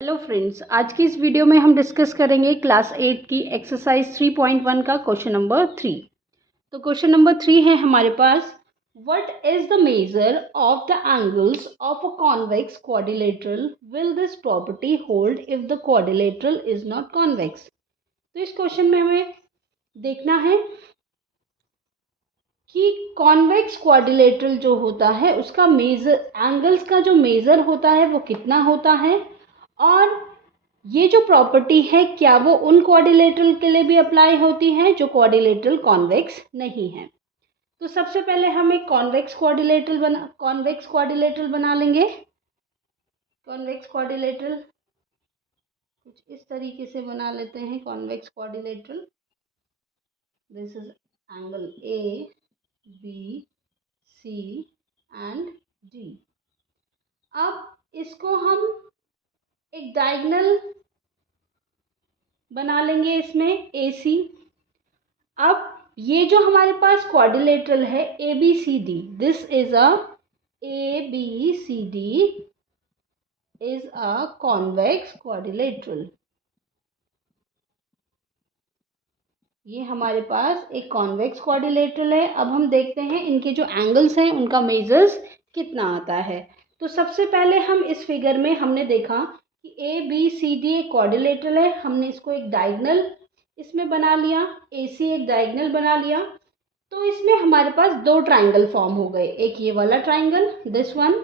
Hello friends, आज की इस वीडियो में हम डिस्कस करेंगे क्लास 8 की एक्सरसाइज 3.1 का क्वेश्चन नंबर 3। तो क्वेश्चन नंबर 3 है हमारे पास, what is the measure of the angles of a convex quadrilateral, will this property hold if the quadrilateral is not convex. तो इस क्वेश्चन में हमें देखना है कि कॉन्वेक्स क्वाड्रिलेटरल जो होता है उसका मेजर एंगल्स का जो मेजर होता है वो कितना होता है, और ये जो प्रॉपर्टी है क्या वो उन क्वाड्रिलेटरल के लिए भी अप्लाई होती है जो क्वाड्रिलेटरल कॉन्वेक्स नहीं है। तो सबसे पहले हम एक कॉन्वेक्स क्वाड्रिलेटरल बना लेंगे। कॉन्वेक्स क्वाड्रिलेटरल कुछ इस तरीके से बना लेते हैं। Convex quadrilateral, this is angle A B C and D. अब इसको हम एक डायगोनल बना लेंगे इसमें ए सी। अब ये जो हमारे पास क्वाड्रिलेटरल है A B C D, this is a A B C D is a convex quadrilateral. ये हमारे पास एक कॉन्वेक्स क्वाड्रिलेटरल है। अब हम देखते हैं इनके जो एंगल्स हैं उनका मेजर्स कितना आता है। तो सबसे पहले हम इस फिगर में हमने देखा कि ए बी सी डी एक क्वाड्रिलेटरल है। हमने इसको एक डायगोनल इसमें बना लिया, ए सी एक डायगोनल बना लिया। तो इसमें हमारे पास दो ट्राइंगल फॉर्म हो गए, एक ये वाला ट्राइंगल दिस वन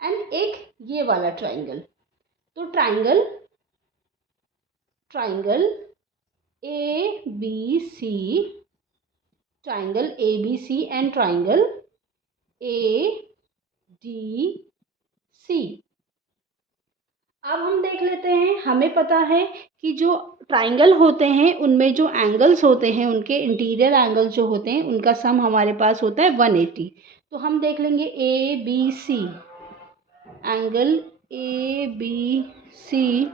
एंड एक ये वाला ट्राइंगल। तो triangle triangle A B C, triangle A B C and triangle A D C. अब हम देख लेते हैं, हमें पता है कि जो ट्राइंगल होते हैं उनमें जो एंगल्स होते हैं, उनके इंटीरियर एंगल्स जो होते हैं उनका सम हमारे पास होता है 180। तो हम देख लेंगे A B C, angle A B C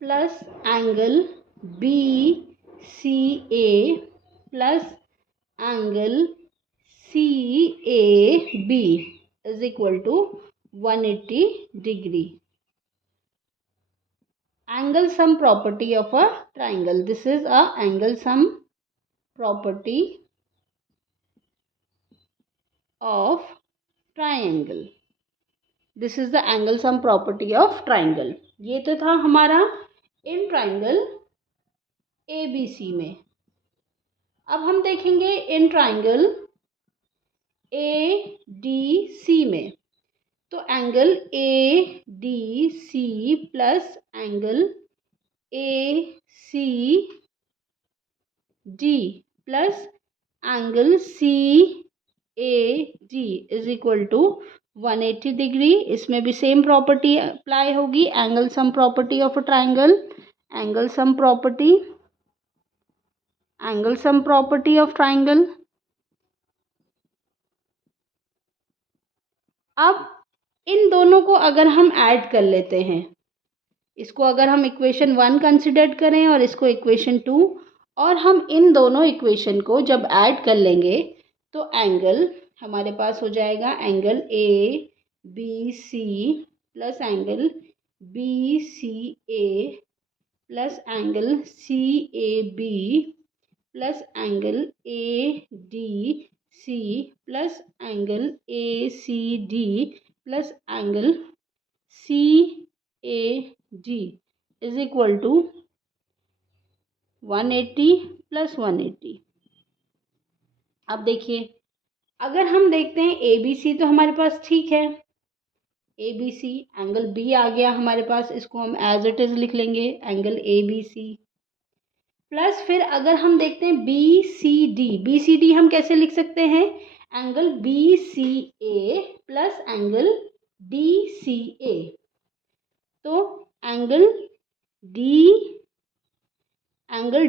plus angle B C A plus angle C A B is equal to 180 degree. Angle sum property of a triangle, this is a angle sum property of triangle, this is the angle sum property of triangle। ये तो था हमारा in triangle A B सी में। अब हम देखेंगे in triangle A D C में। तो angle A D C plus angle A C D plus angle C A D is equal to 180 degree. इसमें भी सेम प्रॉपर्टी अप्लाई होगी, angle sum property of a triangle, angle sum property, angle sum property of triangle. अब इन दोनों को अगर हम add कर लेते हैं, इसको अगर हम इक्वेशन 1 कंसिडर करें और इसको इक्वेशन 2, और हम इन दोनों इक्वेशन को जब ऐड कर लेंगे तो एंगल हमारे पास हो जाएगा angle A B C plus angle B C A plus angle C A B plus angle A D C plus angle A C D plus angle C A D is equal to 180 plus 180। अब देखिए, अगर हम देखते हैं ए B सी तो हमारे पास ठीक है, A B C angle B आ गया हमारे पास, इसको हम एज इट इज लिख लेंगे angle A B C. Plus फिर अगर हम देखते हैं बी सी डी हम कैसे लिख सकते हैं, angle B C A plus angle D C A. तो angle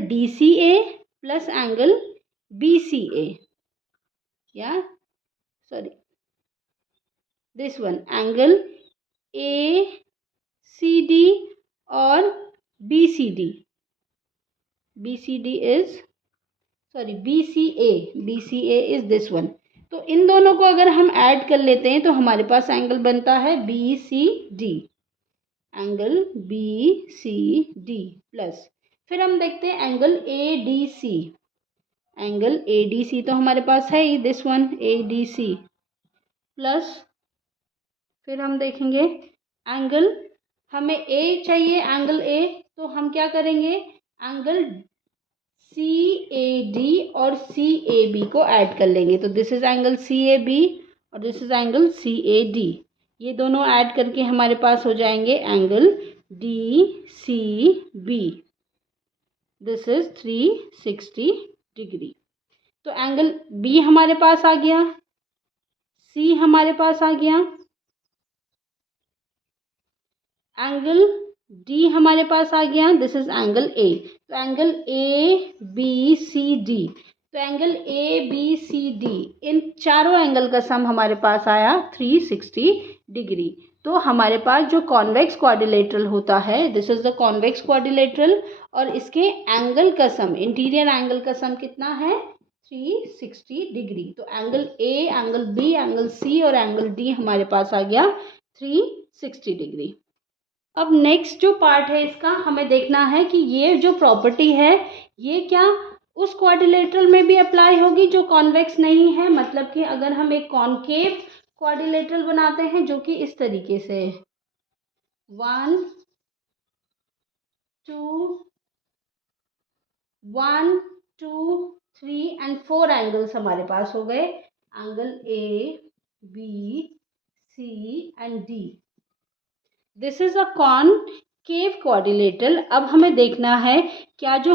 D C A plus angle B C A, या sorry this one angle A C D और B C D is, sorry, BCA is this one, तो इन दोनों को अगर हम add कर लेते हैं तो हमारे पास एंगल बनता है BCD, एंगल BCD प्लस, फिर हम देखते हैं एंगल ADC, एंगल ADC तो हमारे पास है ही, दिस वन ADC प्लस, फिर हम देखेंगे एंगल, हमें A चाहिए एंगल A, तो हम क्या करेंगे, एंगल CAD और CAB को ऐड कर लेंगे, तो दिस इज एंगल CAB और दिस इज एंगल CAD, ये दोनों ऐड करके हमारे पास हो जाएंगे angle DCB, this is 360 degree. तो एंगल B हमारे पास आ गया, C हमारे पास आ गया, एंगल D हमारे पास आ गया, दिस इज एंगल A, तो एंगल ABCD, तो एंगल ABCD इन चारों एंगल का सम हमारे पास आया 360 डिग्री। तो हमारे पास जो कॉन्वेक्स क्वाड्रिलेटरल होता है, this is the convex quadrilateral, और इसके एंगल का सम, इंटीरियर एंगल का सम कितना है, 360 डिग्री। तो angle A, angle B, angle C और एंगल D हमारे पास आ गया 360 डिग्री। अब नेक्स्ट जो पार्ट है इसका, हमें देखना है कि ये जो प्रॉपर्टी है ये क्या उस क्वाड्रिलेटरल में भी अप्लाई होगी जो कॉन्वेक्स नहीं है, मतलब कि अगर हम एक कॉनकेव क्वाड्रिलेटरल बनाते हैं जो कि इस तरीके से 1 2 3 एंड 4 एंगल्स हमारे पास हो गए, angle ABC and D, this is a concave quadrilateral. अब हमें देखना है क्या जो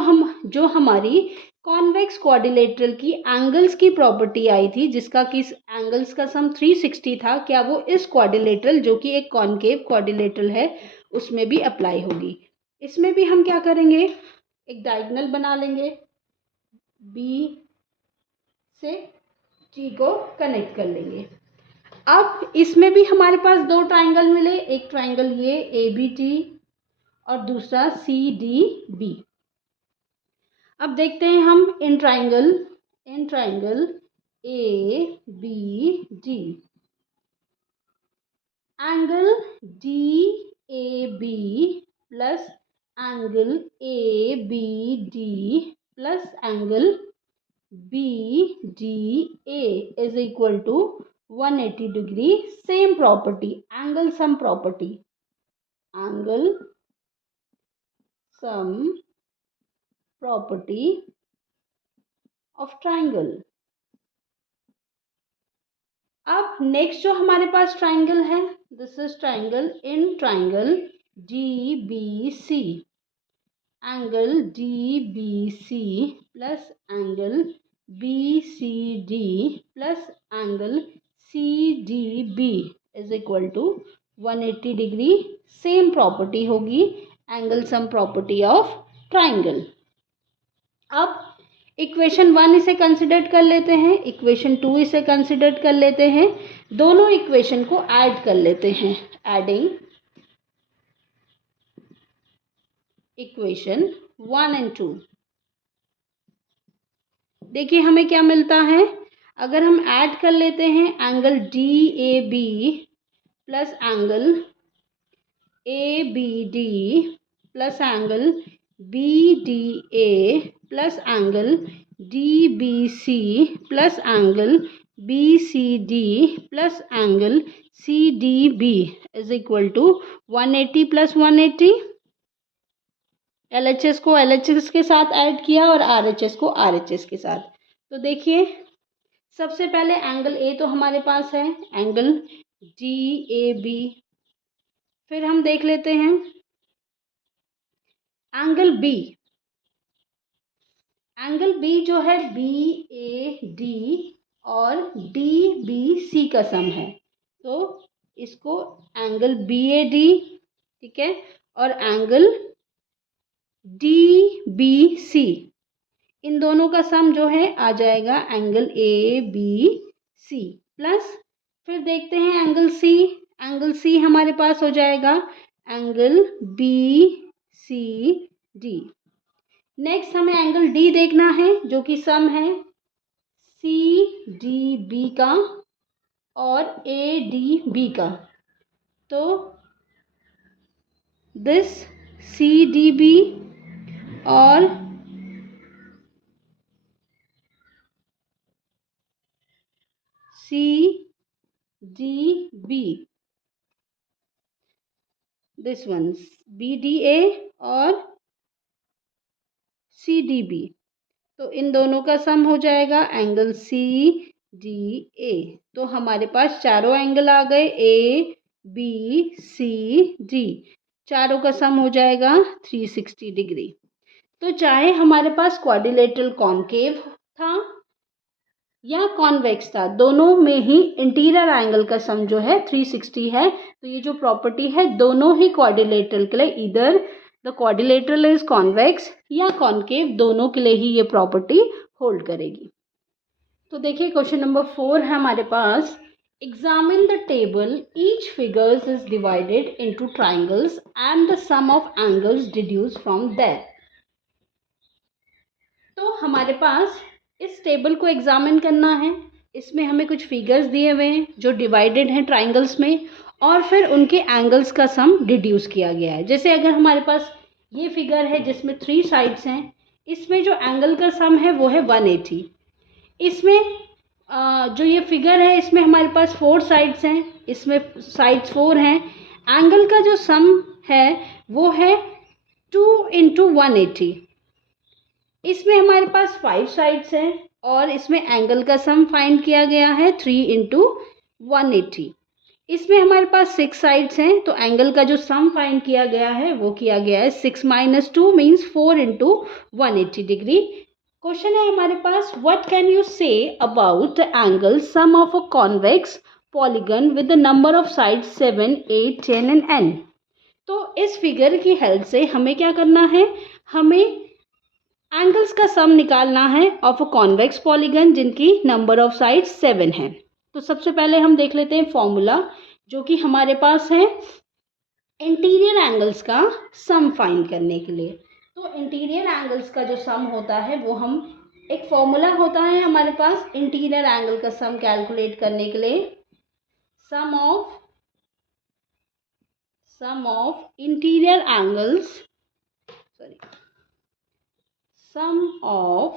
हमारी कॉन्वेक्स क्वाड्रिलेटरल की एंगल्स की प्रॉपर्टी आई थी, जिसका कि एंगल्स का सम 360 था, क्या वो इस क्वाड्रिलेटरल जो कि एक कॉनकेव क्वाड्रिलेटरल है उसमें भी अप्लाई होगी। इसमें भी हम क्या करेंगे, एक डायगोनल बना लेंगे, B से T को कनेक्ट कर लेंगे। अब इसमें भी हमारे पास दो ट्राइंगल मिले, एक ट्राइंगल ये ABT और दूसरा CDB। अब देखते हैं हम in triangle ABD, angle DAB plus angle ABD plus angle BDA is equal to 180 degree, same property, angle sum property, angle sum property of triangle. अब नेक्स्ट जो हमारे पास ट्राइंगल है, this is triangle in triangle DBC, angle DBC plus angle BCD plus angle CDB is equal to 180 degree, same property होगी, angle sum property of triangle. अब equation 1 इसे consider कर लेते हैं, इक्वेशन 2 इसे कंसिडर कर लेते हैं, दोनों इक्वेशन को ऐड कर लेते हैं, एडिंग इक्वेशन 1 एंड 2। देखिए हमें क्या मिलता है, अगर हम ऐड कर लेते हैं angle DAB plus angle ABD plus angle BDA plus angle DBC plus angle BCD plus angle CDB is equal to 180 plus 180, LHS को LHS के साथ ऐड किया और RHS को RHS के साथ। तो देखिए सबसे पहले एंगल A तो हमारे पास है, एंगल DAB, फिर हम देख लेते हैं एंगल B, एंगल B जो है BAD और DBC का सम है, तो इसको एंगल BAD, ठीक है, और एंगल DBC, इन दोनों का सम जो है आ जाएगा एंगल ABC प्लस, फिर देखते हैं एंगल C, एंगल C हमारे पास हो जाएगा एंगल BCD। नेक्स्ट हमें एंगल D देखना है जो कि सम है CDB का और ADB का। तो दिस CDB और CDB, दिस वन BDA और CDB, तो इन दोनों का सम हो जाएगा एंगल CDA। तो हमारे पास चारों एंगल आ गए, ABCD, चारों का सम हो जाएगा 360 डिग्री। तो चाहे हमारे पास क्वाड्रिलेटरल कॉनकेव था या कॉन्वेक्स था, दोनों में ही इंटीरियर एंगल का सम जो है 360 है। तो ये जो प्रॉपर्टी है दोनों ही क्वाड्रिलेटरल के लिए, इधर द क्वाड्रिलेटरल इज कॉन्वेक्स या कॉनकेव, दोनों के लिए ही ये प्रॉपर्टी होल्ड करेगी। तो देखिए क्वेश्चन नंबर 4 है हमारे पास, examine the table, each figures is divided into triangles and the sum of angles deduce from that. तो हमारे पास इस टेबल को एग्जामिन करना है, इसमें हमें कुछ फिगर्स दिए हुए हैं जो डिवाइडेड हैं ट्राइंगल्स में, और फिर उनके एंगल्स का सम डिड्यूस किया गया है। जैसे अगर हमारे पास ये फिगर है जिसमें 3 साइड्स हैं, इसमें जो एंगल का सम है वो है 180। इसमें जो ये फिगर है इसमें हमारे पास 4 साइड्स हैं, इसमें साइड्स 4 हैं, एंगल का जो सम है वो है 2 × 180। इसमें हमारे पास 5 साइड्स हैं और इसमें एंगल का सम फाइंड किया गया है 3 × 180। इसमें हमारे पास 6 साइड्स हैं, तो एंगल का जो सम फाइंड किया गया है वो किया गया है 6 - 2 मीन्स 4 × 180 डिग्री। क्वेश्चन है हमारे पास, what can you say about the angle sum of a convex polygon with the number of sides 7, 8, 10 and n। तो इस फिगर की हेल्प से हमें क्या करना है, हमें एंगल्स का सम निकालना है ऑफ अ कॉन्वेक्स पॉलीगन जिनकी नंबर ऑफ साइड्स 7 है। तो सबसे पहले हम देख लेते हैं फॉर्मूला, जो कि हमारे पास है इंटीरियर एंगल्स का सम फाइंड करने के लिए। तो इंटीरियर एंगल्स का जो सम होता है वो हम, एक फॉर्मूला होता है हमारे पास इंटीरियर एंगल का सम कैलकुलेट करने के लिए, sum of interior angles, sum of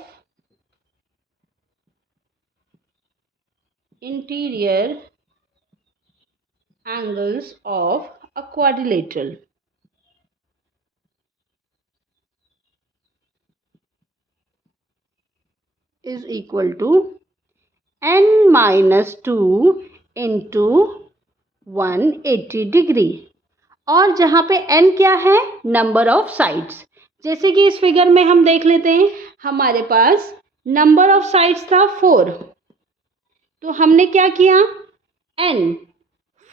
interior angles of a quadrilateral is equal to n - 2 into 180 degree. और जहाँ पे n क्या है, नंबर ऑफ साइड्स। जैसे कि इस फिगर में हम देख लेते हैं, हमारे पास नंबर ऑफ साइड्स था 4, तो हमने क्या किया, n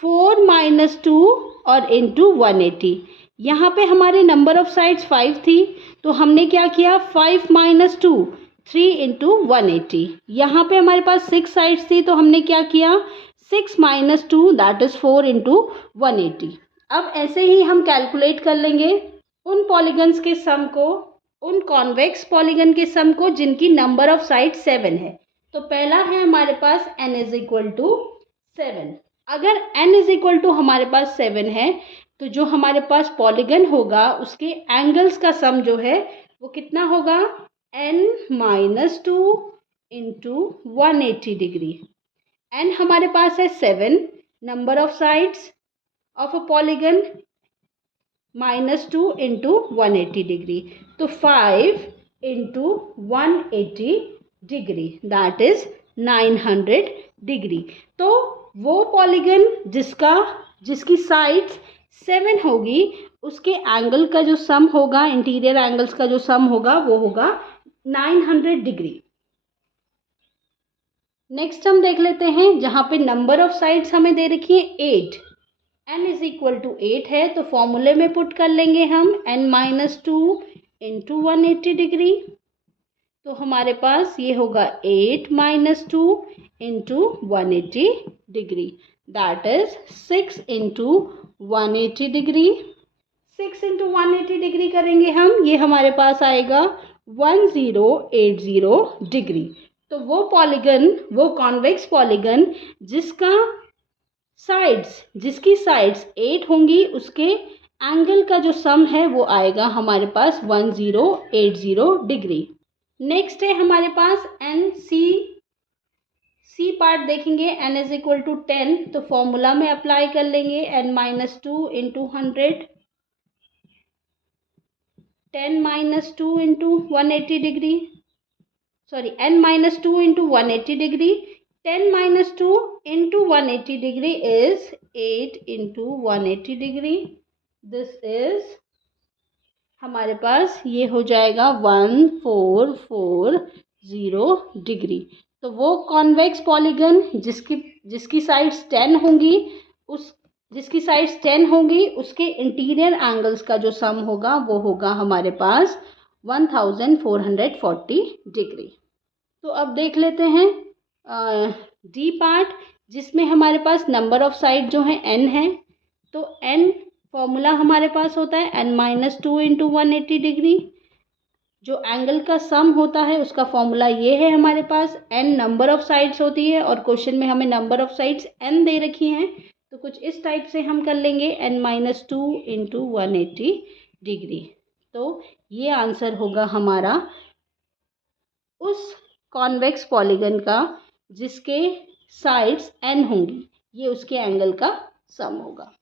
4 - 2 और इंटू 180। यहाँ पे हमारे नंबर ऑफ साइड्स 5 थी, तो हमने क्या किया, 5 - 2 3 × 180। यहाँ पे हमारे पास 6 साइड्स थी, तो हमने क्या किया, 6 - 2 दैट इज 4 × 180। अब ऐसे ही हम कैलकुलेट कर लेंगे उन पॉलीगन्स के सम को, उन कॉन्वेक्स पॉलीगन के सम को जिनकी नंबर ऑफ साइड 7 है। तो पहला है हमारे पास n = 7। अगर n = हमारे पास 7 है तो जो हमारे पास पॉलीगन होगा उसके एंगल्स का सम जो है वो कितना होगा, n - 2 × 180 डिग्री। n हमारे पास है 7, number of sides of a polygon -2 × 180 degree, तो 5 × 180 डिग्री दैट इज 900 डिग्री। तो वो पॉलीगन जिसकी साइड्स 7 होगी उसके एंगल का जो सम होगा, इंटीरियर एंगल्स का जो सम होगा वो होगा 900 डिग्री। नेक्स्ट हम देख लेते हैं, जहाँ पे नंबर ऑफ साइड्स हमें दे रखी है 8, n = 8 है, तो फॉर्मूले में पुट कर लेंगे हम n - 2 × 180 डिग्री। तो हमारे पास ये होगा 8 - 2 × 180 degree that is 6 × 180 degree. 6 × 180 degree करेंगे हम, ये हमारे पास आएगा 1080 डिग्री। तो वो पॉलीगन, वो कॉन्वेक्स पॉलीगन जिसकी साइड्स 8 होंगी, उसके एंगल का जो सम है वो आएगा हमारे पास 1080 डिग्री। नेक्स्ट है हमारे पास एन सी पार्ट देखेंगे। n इज इक्वल टू 10, तो फॉर्मूला में अप्लाई कर लेंगे n-2 into 100, 10-2 into 180 degree, sorry n-2 into 180 degree, 10-2 into 180 degree is 8 into 180 degree. This is हमारे पास ये हो जाएगा 1440 डिग्री। तो वो कॉन्वेक्स पॉलीगन जिसकी साइड्स 10 होंगी, उसके इंटीरियर एंगल्स का जो सम होगा वो होगा हमारे पास 1440 डिग्री। तो अब देख लेते हैं डी पार्ट, जिसमें हमारे पास नंबर ऑफ साइड जो है n है। तो n फॉर्मूला हमारे पास होता है n-2 इंटू 180 डिग्री। जो एंगल का सम होता है उसका फॉर्मूला ये है हमारे पास, n नंबर ऑफ साइड्स होती है और क्वेश्चन में हमें नंबर ऑफ साइड्स n दे रखी हैं, तो कुछ इस टाइप से हम कर लेंगे n-2 इंटू 180 डिग्री। तो ये आंसर होगा हमारा उस कॉन्वेक्स पॉलीगन का जिसके साइड्स n होंगी, ये उसके एंगल का सम होगा।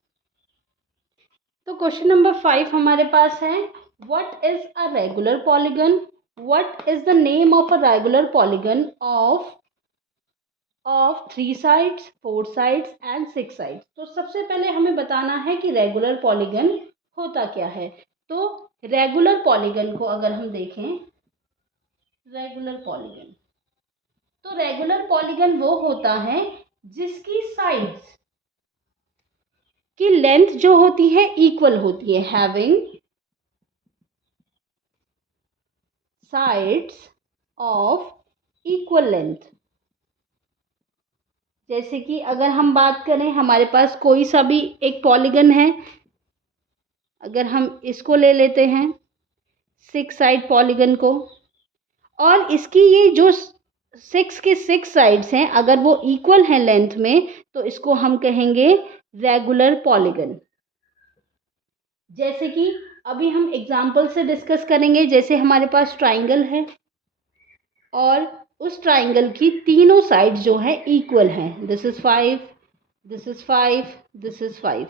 तो क्वेश्चन नंबर 5 हमारे पास है, what is a regular polygon? What is the name of a regular polygon of 3 sides, 4 sides and 6 sides? तो सबसे पहले हमें बताना है कि रेगुलर पॉलीगन होता क्या है। तो रेगुलर पॉलीगन को अगर हम देखें, रेगुलर पॉलीगन वो होता है जिसकी साइड्स की लेंथ जो होती है इक्वल होती है, having sides of equal length. जैसे कि अगर हम बात करें, हमारे पास कोई सा भी एक पॉलीगन है, अगर हम इसको ले लेते हैं 6 साइड पॉलीगन को, और इसकी ये जो 6 के 6 साइड्स हैं अगर वो इक्वल हैं लेंथ में, तो इसको हम कहेंगे रेगुलर पॉलीगन। जैसे कि अभी हम एग्जाम्पल से डिस्कस करेंगे। जैसे हमारे पास ट्राइंगल है और उस ट्राइंगल की तीनों साइड जो है इक्वल हैं, this is 5, this is 5, this is 5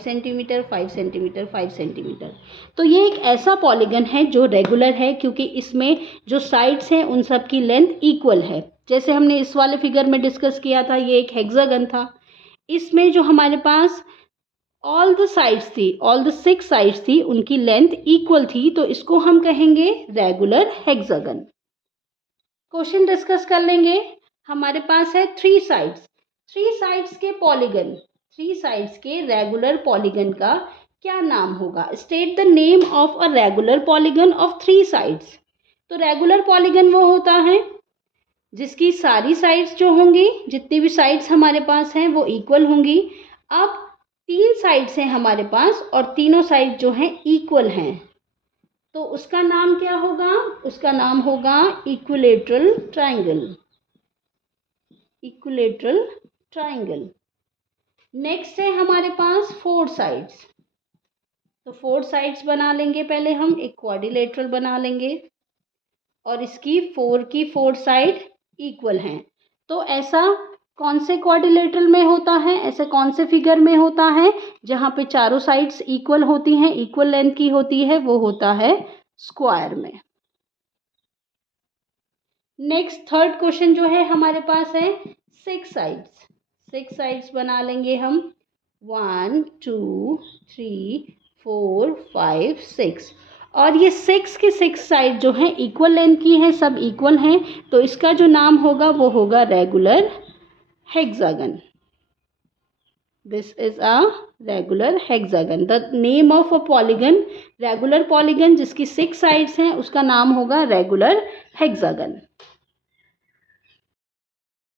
centimetre, 5 centimetre, 5 centimetre. तो ये एक ऐसा पॉलीगन है जो रेगुलर है, क्योंकि इसमें जो साइड्स हैं उन सब की लेंथ इक्वल है। जैसे हमने इस वाले फिगर में डिस्कस किया था, ये एक हेक्सागन था, इसमें जो हमारे पास ऑल द 6 साइड्स थी उनकी लेंथ इक्वल थी, तो इसको हम कहेंगे रेगुलर हेक्सागन। क्वेश्चन डिस्कस कर लेंगे। हमारे पास है 3 साइड्स के पॉलीगन, 3 साइड्स के रेगुलर पॉलीगन का क्या नाम होगा? State the name of a regular polygon of 3 sides. तो रेगुलर पॉलीगन वो होता है जिसकी सारी साइड्स जो होंगी, जितनी भी साइड्स हमारे पास हैं वो इक्वल होंगी। अब 3 साइड्स हैं हमारे पास और तीनों साइड जो हैं इक्वल हैं, तो उसका नाम क्या होगा? उसका नाम होगा इक्विलैटरल ट्राइंगल। नेक्स्ट है हमारे पास 4 साइड्स। तो 4 साइड्स बना लेंगे, पहले हम एक क्वाड्रिलेटरल बना लेंगे और इसकी 4 साइड इक्वल हैं। तो ऐसा कौन से क्वाड्रिलेटरल में होता है, ऐसे कौन से फिगर में होता है जहाँ पे चारों साइड्स इक्वल होती हैं, इक्वल लेंथ की होती है? वो होता है स्क्वायर में। नेक्स्ट थर्ड क्वेश्चन जो है हमारे पास है 6 साइड्स बना लेंगे हम, 1 2 3 4 5 6, और ये 6 के 6 साइड जो हैं इक्वल लेंथ की हैं, सब इक्वल हैं, तो इसका जो नाम होगा वो होगा regular hexagon. This is a regular hexagon. The name of a polygon, regular polygon जिसकी 6 साइड्स हैं उसका नाम होगा रेगुलर हेक्सागन।